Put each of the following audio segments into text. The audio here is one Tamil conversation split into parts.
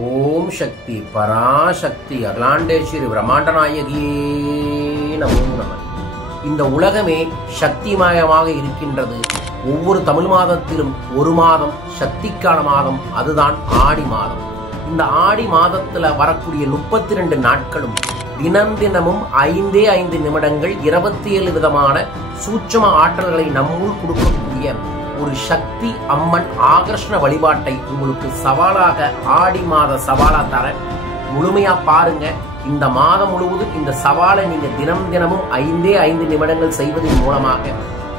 ஓம் சக்தி பராசக்தி அகிலாண்டேஸ்வரி பிரம்மாண்டநாயகியே நமோ நம. இந்த உலகமே சக்திமயமாக இருக்கின்றது. ஒவ்வொரு தமிழ் மாதத்திலும் ஒரு மாதம் சக்திக்கான மாதம், அதுதான் ஆடி மாதம். இந்த ஆடி மாதத்துல வரக்கூடிய 32 நாட்களும் தினம் தினமும் 5 நிமிடங்கள் 27 விதமான சூட்சும ஆற்றல்களை நம்முள் கொடுக்கக்கூடிய ஒரு சக்தி அம்மன் ஆகர்ஷண வழிபாட்டை உங்களுக்கு சவாலாக ஆடி மாத சவாலா தர முழுமையா பாருங்க. இந்த மாதம் முழுவதும் இந்த சவாலை நீங்க தினம் தினமும் 5 நிமிடங்கள் செய்வதன் மூலமாக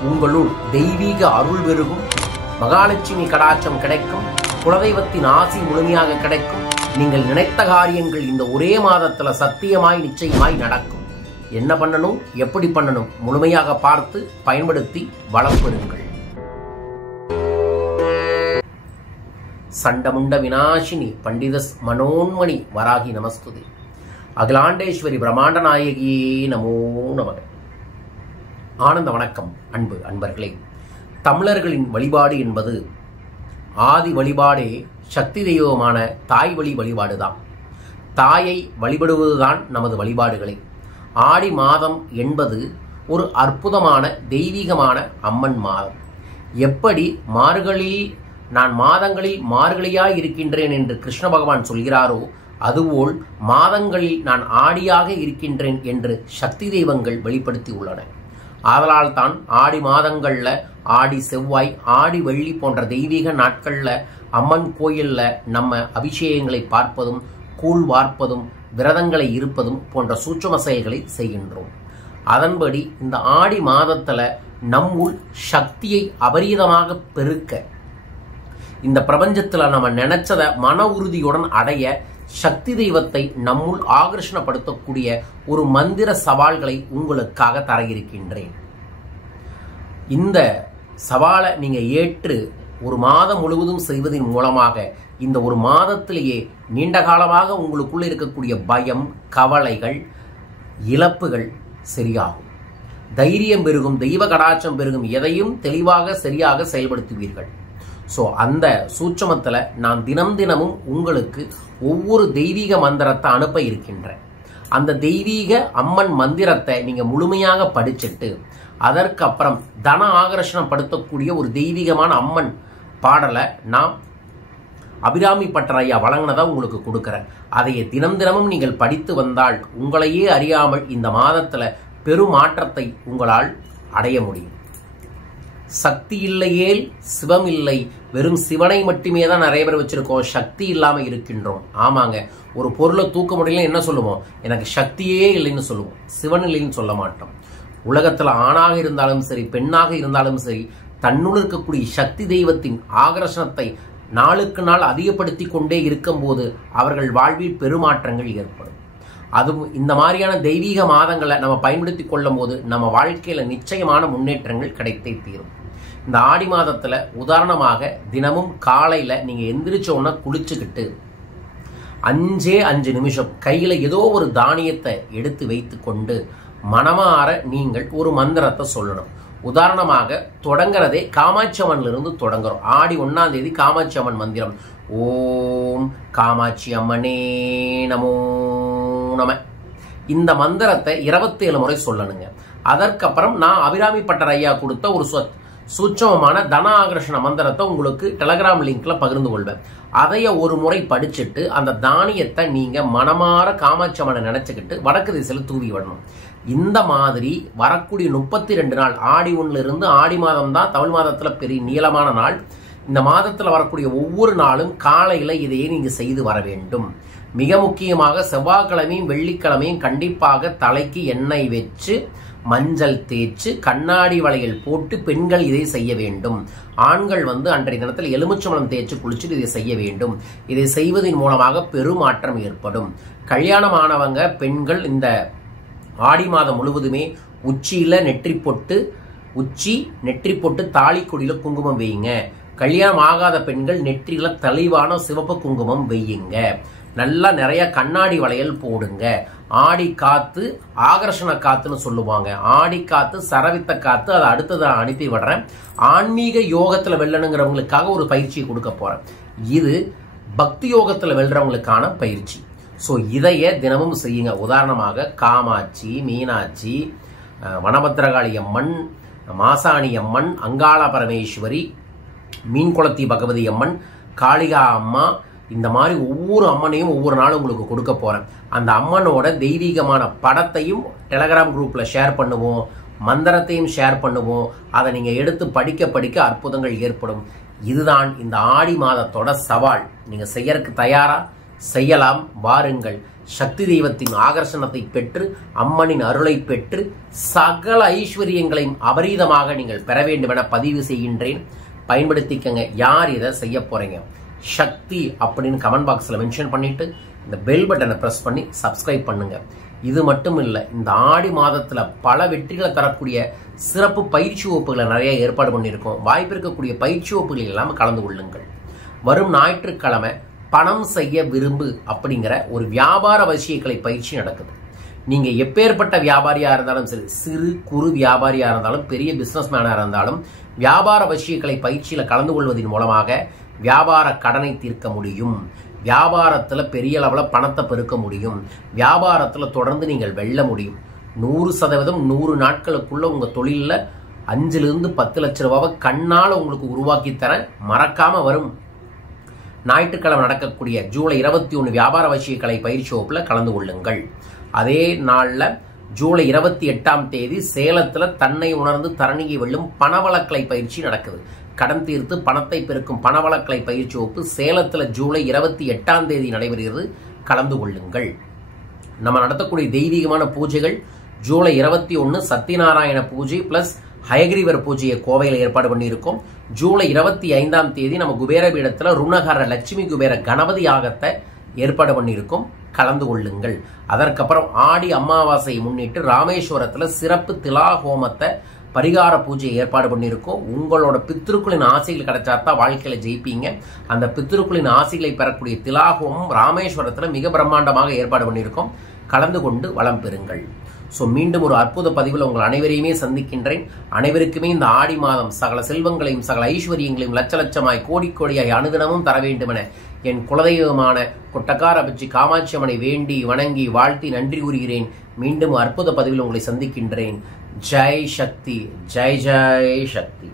உங்களுள் தெய்வீக அருள் பெருகும், மகாலட்சுமி கடாட்சம் கிடைக்கும், குலதெய்வத்தின் ஆசி முழுமையாக கிடைக்கும். நீங்கள் நினைத்த காரியங்கள் இந்த ஒரே மாதத்துல சத்தியமாய் நிச்சயமாய் நடக்கும். என்ன பண்ணணும், எப்படி பண்ணணும், முழுமையாக பார்த்து பயன்படுத்தி வளம் பெறுங்கள். சண்டமுண்ட விநாசினி பண்டிதஸ் மனோன்மணி வராகி நமஸ்துதி. அகிலாண்டேஸ்வரி பிரம்மாண்ட நாயகியே நமோ நமக. ஆனந்த வணக்கம் அன்பு அன்பர்களே. தமிழர்களின் வழிபாடு என்பது ஆதி வழிபாடே சக்தி தெய்வமான தாய் வழி வழிபாடுதான். தாயை வழிபடுவதுதான் நமது வழிபாடுகளை. ஆடி மாதம் என்பது ஒரு அற்புதமான தெய்வீகமான அம்மன் மாதம். எப்படி நான் மாதங்களில் மார்கழியாய் இருக்கின்றேன் என்று கிருஷ்ண பகவான் சொல்கிறாரோ, அதுபோல் மாதங்களில் நான் ஆடியாக இருக்கின்றேன் என்று சக்தி தெய்வங்கள் வெளிப்படுத்தி உள்ளன. ஆதலால் தான் ஆடி மாதங்கள்ல ஆடி செவ்வாய், ஆடி வெள்ளி போன்ற தெய்வீக நாட்கள்ல அம்மன் கோயில்ல நம்ம அபிஷேகங்களை பார்ப்பதும், கூழ் வார்ப்பதும், விரதங்களை இருப்பதும் போன்ற சூட்சும செயல்களை செய்கின்றோம். அதன்படி இந்த ஆடி மாதத்துல நம்முள் சக்தியை அபரீதமாக பெருக்க, இந்த பிரபஞ்சத்துல நம்ம நினைச்சத மன உறுதியுடன் அடைய சக்தி தெய்வத்தை நம்முள் ஆகர்ஷணப்படுத்தக்கூடிய ஒரு மந்திர சவால்களை உங்களுக்காக தர இருக்கின்றேன். இந்த சவாலை நீங்க ஏற்று ஒரு மாதம் முழுவதும் செய்வதன் மூலமாக இந்த ஒரு மாதத்திலேயே நீண்ட காலமாக உங்களுக்குள்ள இருக்கக்கூடிய பயம், கவலைகள், இழப்புகள் சரியாகும். தைரியம் பெருகும், தெய்வ கடாட்சம் பெருகும், எதையும் தெளிவாக சரியாக செயல்படுத்துவீர்கள். ஸோ அந்த சூட்சமத்தில் நான் தினம் தினமும் உங்களுக்கு ஒவ்வொரு தெய்வீக மந்திரத்தை அனுப்ப இருக்கின்றேன். அந்த தெய்வீக அம்மன் மந்திரத்தை நீங்க முழுமையாக படிச்சுட்டு அதற்கப்புறம் தன ஆகர்ஷணம் படுத்தக்கூடிய ஒரு தெய்வீகமான அம்மன் பாடலை நான் அபிராமி பட்டர் ஐயா வழங்கினதா உங்களுக்கு கொடுக்குறேன். அதையே தினம் தினமும் நீங்கள் படித்து வந்தால் உங்களையே அறியாமல் இந்த மாதத்துல பெரும் மாற்றத்தை உங்களால் அடைய முடியும். சக்தி இல்லையேல் சிவம் இல்லை, வெறும் சிவனை மட்டுமே தான் நிறைய பேர் வச்சிருக்கோம், சக்தி இல்லாம இருக்கின்றோம். ஆமாங்க, ஒரு பொருளை தூக்க முடியல என்ன சொல்லுவோம், எனக்கு சக்தியே இல்லைன்னு சொல்லுவோம், சிவன் இல்லைன்னு சொல்ல மாட்டோம். உலகத்துல ஆணாக இருந்தாலும் சரி, பெண்ணாக இருந்தாலும் சரி, தன்னுள் இருக்கக்கூடிய சக்தி தெய்வத்தின் ஆகர்ஷணத்தை நாளுக்கு நாள் அதிகப்படுத்தி கொண்டே இருக்கும் போது அவர்கள் வாழ்வில் பெருமாற்றங்கள் ஏற்படும். அதுவும் இந்த மாதிரியான தெய்வீக மாதங்களை நம்ம பயன்படுத்தி கொள்ளும் போது நம்ம வாழ்க்கையில நிச்சயமான முன்னேற்றங்கள் கிடைத்தே தீரும். இந்த ஆடி மாதத்துல உதாரணமாக தினமும் காலையில நீங்க எந்திரிச்சோன்னா குளிச்சுக்கிட்டு 5 நிமிஷம் கையில ஏதோ ஒரு தானியத்தை எடுத்து வைத்து கொண்டு மனமாற நீங்கள் ஒரு மந்திரத்தை சொல்லணும். உதாரணமாக தொடங்குறதே காமாட்சி அம்மன்ல இருந்து தொடங்குறோம். ஆடி 1ஆம் தேதி காமாட்சி அம்மன் மந்திரம் ஓம் காமாட்சி அம்மனே நமோ நம. இந்த மந்திரத்தை 27 முறை சொல்லணுங்க. அதற்கப்புறம் நான் அபிராமி பட்டர் ஐயா கொடுத்த ஒரு சூட்சமமான தன ஆகர்ஷண மந்திரத்தை உங்களுக்கு டெலகிராம் லிங்க்ல பகிர்ந்து கொள்வேன். அதைய ஒரு முறை படிச்சுட்டு அந்த தானியத்தை நீங்க மனமாற காமாட்சி அம்மனை நினைச்சுக்கிட்டு வடக்கு திசையில தூவி விடணும். இந்த மாதிரி வரக்கூடிய 32 நாள், ஆடி 1ல இருந்து ஆடி மாதம் தான் தமிழ் மாதத்துல பெரிய நீளமான நாள். இந்த மாதத்துல வரக்கூடிய ஒவ்வொரு நாளும் காலையில இதையே நீங்க செய்து வர வேண்டும். மிக முக்கியமாக செவ்வாய்க்கிழமையும் வெள்ளிக்கிழமையும் கண்டிப்பாக தலைக்கு எண்ணெய் வச்சு மஞ்சள் தேய்ச்சு கண்ணாடி வளையல் போட்டு பெண்கள் இதை செய்ய வேண்டும். ஆண்கள் அன்றைய தினத்தில் எலுமிச்சம்பழம் தேய்ச்சு குளிச்சுட்டு இதை செய்ய வேண்டும். இதை செய்வதன் மூலமாக பெருமாற்றம் ஏற்படும். கல்யாணமானவங்க பெண்கள் இந்த ஆடி மாதம் முழுவதுமே உச்சியில நெற்றி பொட்டு தாலி கொடியில குங்குமம் வையுங்க. கல்யாணம் ஆகாத பெண்கள் நெற்றியில தெளிவான சிவப்பு குங்குமம் வையுங்க. நல்லா நிறைய கண்ணாடி வளையல் போடுங்க. ஆடி காத்து ஆகர்ஷண காத்துன்னு சொல்லுவாங்க. ஆடி காத்து சரவித்த காத்து, அதை அடுத்தது அனுப்பி விடுறேன். ஆன்மீக யோகத்துல வெல்லணுங்கிறவங்களுக்காக ஒரு பயிற்சியை கொடுக்க போறேன். இது பக்தி யோகத்தில் வெல்றவங்களுக்கான பயிற்சி. ஸோ இதையே தினமும் செய்யுங்க. உதாரணமாக காமாட்சி, மீனாட்சி, வனபத்ரகாளி அம்மன், மாசாணி அம்மன், அங்காள பரமேஸ்வரி, மீன்குளத்தி பகவதி அம்மன், காளிகா அம்மா, இந்த மாதிரி ஒவ்வொரு அம்மனையும் ஒவ்வொரு நாளும் உங்களுக்கு கொடுக்க போறேன். அந்த அம்மனோட தெய்வீகமான படத்தையும் டெலகிராம் குரூப்ல ஷேர் பண்ணுவோம், மந்திரத்தையும் ஷேர் பண்ணுவோம். அதை நீங்க எடுத்து படிக்க படிக்க அற்புதங்கள் ஏற்படும். இதுதான் இந்த ஆடி மாதத்தோட சவால். நீங்க செய்யறதுக்கு தயாரா? செய்யலாம், வாருங்கள். சக்தி தெய்வத்தின் ஆகர்ஷணத்தை பெற்று, அம்மனின் அருளை பெற்று, சகல ஐஸ்வர்யங்களையும் அபரீதமாக நீங்கள் பெற வேண்டும் என பதிவு செய்கின்றேன். பயன்படுத்திக்கங்க. யார் இதை செய்ய போறீங்க? சக்தி அப்படின்னு கமெண்ட் பாக்ஸ்ல மென்ஷன் பண்ணிட்டு இந்த பெல் பட்டனை பிரஸ் பண்ணி சப்ஸ்கிரைப் பண்ணுங்க. இது மட்டும் இல்ல, இந்த ஆடி மாதத்துல பல வெற்றிகளை தரக்கூடிய சிறப்பு பயிற்சி வகுப்புகளை நிறைய ஏற்பாடு பண்ணியிருக்கோம். வாய்ப்பு இருக்கக்கூடிய பயிற்சி வகுப்புகள் எல்லாம் கலந்து கொள்ளுங்கள். வரும் ஞாயிற்றுக்கிழமை பணம் செய்ய விரும்பு அப்படிங்கிற ஒரு வியாபார வசியக்கலை பயிற்சி நடக்குது. நீங்க எப்பேற்பட்ட வியாபாரியா இருந்தாலும் சரி, சிறு குறு வியாபாரியா இருந்தாலும், பெரிய பிசினஸ் மேனா இருந்தாலும், வியாபார வசியக்கலை பயிற்சியில கலந்து கொள்வதன் மூலமாக வியாபார கடனை தீர்க்க முடியும். வியாபாரத்துல பெரிய அளவுல பணத்தை பெருக்க முடியும். வியாபாரத்துல தொடர்ந்து நீங்கள் வெல்ல முடியும். 100% 100 நாட்களுக்குள்ள உங்க தொழில 5 to 10 லட்சம் ரூபாவை கண்ணால உங்களுக்கு உருவாக்கி தர மறக்காம வரும் ஞாயிற்றுக்கிழமை நடக்கக்கூடிய ஜூலை 21 வியாபார வசியக்கலை பயிற்சி வகுப்புல கலந்து கொள்ளுங்கள். அதே நாள்ல ஜூலை 28ஆம் தேதி சேலத்துல தன்னை உணர்ந்து தரணியை வெல்லும் பணவளக்கலை பயிற்சி நடக்குது. கடன் தீர்த்து பணத்தை பெருக்கும் பணவளக்கலை பயிற்சி வகுப்பு சேலத்துல ஜூலை 28ஆம் தேதி நடைபெறுகிறது. கலந்து கொள்ளுங்கள். நம்ம நடத்தக்கூடிய தெய்வீகமான பூஜைகள் ஜூலை 21 சத்யநாராயண பூஜை பிளஸ் ஹயகிரீவர் பூஜையை கோவையில் ஏற்பாடு பண்ணியிருக்கோம். ஜூலை 25ஆம் தேதி நம்ம குபேர பீடத்துல ருணகர லட்சுமி குபேர கணபதி யாகத்தை ஏற்பாடு பண்ணியிருக்கோம். கலந்து கொள்ளுங்கள். அதற்கப்புறம் ஆடி அமாவாசையை முன்னிட்டு ராமேஸ்வரத்துல சிறப்பு திலா ஹோமத்தை பரிகார பூஜையை ஏற்பாடு பண்ணியிருக்கோம். உங்களோட பித்ருக்களின் ஆசைகள் கிடைச்சாதான் வாழ்க்கையில ஜெயிப்பீங்க. அந்த பித்ருக்களின் ஆசைகளை பெறக்கூடிய திலா ஹோமம் ராமேஸ்வரத்துல மிக பிரம்மாண்டமாக ஏற்பாடு பண்ணியிருக்கோம். கலந்து கொண்டு வளம் பெறுங்கள். ஸோ மீண்டும் ஒரு அற்புத பதிவில் உங்கள் அனைவரையுமே சந்திக்கின்றேன். அனைவருக்குமே இந்த ஆடி மாதம் சகல செல்வங்களையும் சகல ஐஸ்வர்யங்களையும் லட்ச லட்சமாய் கோடி கோடியாய் அனுதினமும் தர வேண்டும் என என் குலதெய்வமான கொட்டக்கார பச்சி காமாட்சி அம்மனை வேண்டி வணங்கி வாழ்த்தி நன்றி கூறுகிறேன். மீண்டும் அற்புத பதிவில் உங்களை சந்திக்கின்றேன். ஜெய் சக்தி, ஜெய் ஜெய் சக்தி.